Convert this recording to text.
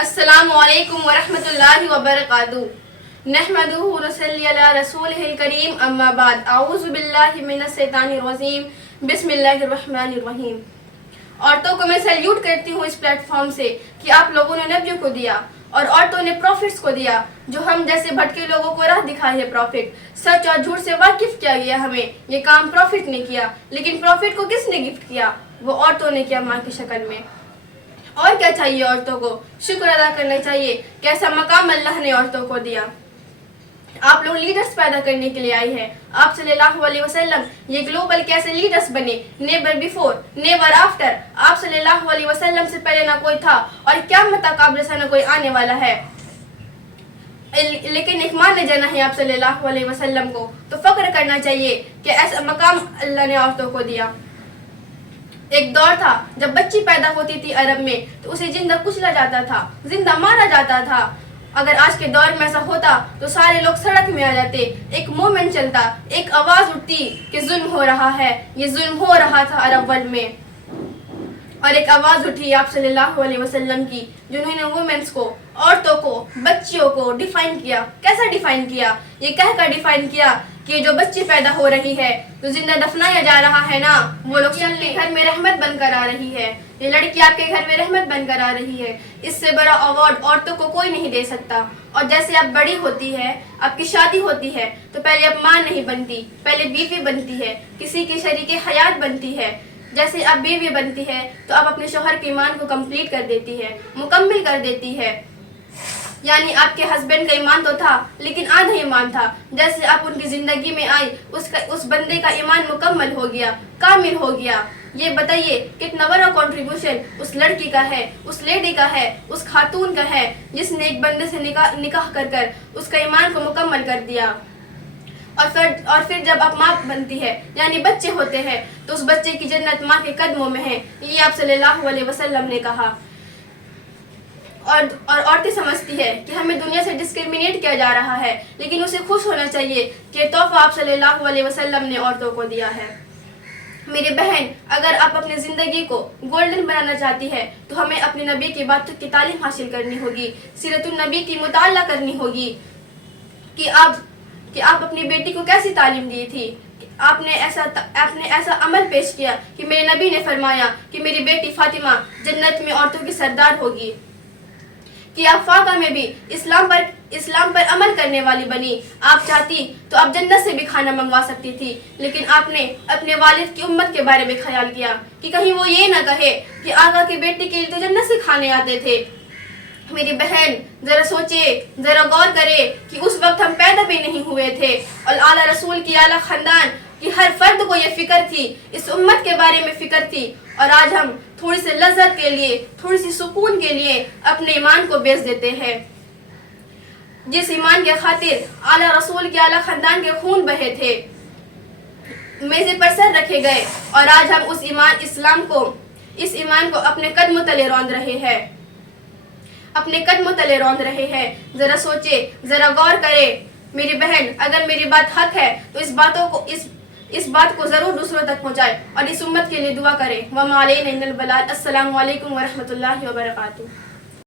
السلام علیکم ورحمۃ اللہ وبرکاتہ نحمدہ ونصلی علی رسولہ الکریم اما بعد اعوذ باللہ من الشیطان الرجیم بسم اللہ الرحمن الرحیم۔ عورتوں کو میں سیلیوٹ کرتی ہوں اس پلیٹ فارم سے کہ آپ لوگوں نے نبیوں کو دیا اور عورتوں نے پروفٹس کو دیا، جو ہم جیسے بھٹکے لوگوں کو راہ دکھائی ہے پروفٹ۔ سچ اور جھوٹ سے واقف کیا گیا ہمیں، یہ کام پروفٹ نے کیا، لیکن پروفٹ کو کس نے گفٹ کیا؟ وہ عورتوں نے کیا، ماں کی شکل میں۔ اور کیا چاہیے عورتوں کو؟ شکر ادا کرنا چاہیے کہ ایسا مقام اللہ نے عورتوں کو دیا۔ آپ لوگ لیڈرز پیدا کرنے کے لیے آئی ہے۔ آپ صلی اللہ علیہ وسلم یہ گلوبل کیسے لیڈرز بنے؟ Never before never after. آپ صلی اللہ علیہ وسلم سے پہلے نہ کوئی تھا اور قیامت تک آپ جیسا نہ کوئی آنے والا ہے، لیکن ایک ماں نے جانا ہے آپ صلی اللہ علیہ وسلم کو، تو فخر کرنا چاہیے کہ ایسا مقام اللہ نے عورتوں کو دیا۔ ایک دور تھا جب بچی پیدا ہوتی تھی عرب میں تو اسے زندہ کچلا جاتا تھا، زندہ مارا جاتا تھا۔ اگر آج کے دور میں ایسا ہوتا تو سارے لوگ سڑک میں آ جاتے، ایک موومنٹ چلتا، ایک آواز اٹھتی کہ ظلم ہو رہا ہے، یہ ظلم ہو رہا تھا عرب ورلڈ میں، اور ایک آواز اٹھی آپ صلی اللہ علیہ وسلم کی، جنہوں نے وومنس کو، عورتوں کو، بچیوں کو ڈیفائن کیا۔ کیسا ڈیفائن کیا؟ یہ کہہ کر ڈیفائن کیا کہ جو بچی پیدا ہو رہی ہے تو زندہ دفنایا جا رہا ہے نا، وہ لوگ آپ کے گھر میں رحمت بن کر آ رہی ہے، یہ لڑکی آپ کے گھر میں رحمت بن کر آ رہی ہے۔ اس سے بڑا ایوارڈ عورتوں کو کوئی نہیں دے سکتا۔ اور جیسے آپ بڑی ہوتی ہے، آپ کی شادی ہوتی ہے تو پہلے آپ ماں نہیں بنتی، پہلے بیوی بنتی ہے، کسی کی شریک حیات بنتی ہے۔ جیسے آپ بیوی بنتی ہے تو آپ اپنے شوہر کے ایمان کو کمپلیٹ کر دیتی ہے، مکمل کر دیتی ہے۔ یعنی آپ کے ہسبینڈ کا ایمان تو تھا لیکن آدھا ایمان تھا، جیسے آپ ان کی زندگی میں آئی اس بندے کا ایمان مکمل ہو گیا، کامل ہو گیا۔ یہ بتائیے کتنا بڑا کنٹریبیوشن اس لڑکی کا ہے، اس لیڈی کا ہے، اس خاتون کا ہے جس نے ایک بندے سے نکاح کر اس کا ایمان کو مکمل کر دیا۔ اور پھر جب آپ ماں بنتی ہے یعنی بچے ہوتے ہیں تو اس بچے کی جنت ماں کے قدموں میں ہے، یہ آپ صلی اللہ علیہ وسلم نے کہا۔ اور عورتیں سمجھتی ہے کہ ہمیں دنیا سے ڈسکرمنیٹ کیا جا رہا ہے، لیکن اسے خوش ہونا چاہیے کہ تحفہ آپ صلی اللہ علیہ وسلم نے عورتوں کو دیا ہے۔ میری بہن، اگر آپ اپنی زندگی کو گولڈن بنانا چاہتی ہے تو ہمیں اپنے نبی کی باتوں کی تعلیم حاصل کرنی ہوگی، سیرت النبی کی مطالعہ کرنی ہوگی کہ آپ اپنی بیٹی کو کیسی تعلیم دی تھی۔ آپ نے ایسا عمل پیش کیا کہ میرے نبی نے فرمایا کہ میری بیٹی فاطمہ جنت میں عورتوں کی سردار ہوگی، کہ آپ فاطمہ میں بھی اسلام پر عمل کرنے والی بنی۔ آپ چاہتی تو آپ جنت سے بھی کھانا منگوا سکتی تھی، لیکن آپ نے اپنے والد کی امت کے بارے میں خیال کیا کہ کہیں وہ یہ نہ کہے کہ آقا کی بیٹی کے لیے تو جنت سے کھانے آتے تھے۔ میری بہن ذرا سوچے، ذرا غور کرے کہ اس وقت ہم پیدا بھی نہیں ہوئے تھے اور اعلیٰ رسول کی اعلیٰ خاندان کی ہر فرد کو یہ فکر تھی، اس امت کے بارے میں فکر تھی، اور آج ہم تھوڑی سی لذت کے لیے، تھوڑی سی سکون کے لیے اپنے ایمان کو بیچ دیتے ہیں۔ جس ایمان کے خاطر اعلیٰ رسول کے اعلیٰ خاندان کے خون بہے تھے، میزے پر سر رکھے گئے، اور آج ہم اس ایمان کو اپنے قدموں تلے روند رہے ہیں، ذرا سوچے، ذرا غور کرے۔ میری بہن، اگر میری بات حق ہے تو اس بات کو ضرور دوسروں تک پہنچائے اور اس امت کے لیے دعا کرے۔ وما علینا الا البلاغ۔ السلام علیکم ورحمۃ اللہ وبرکاتہ۔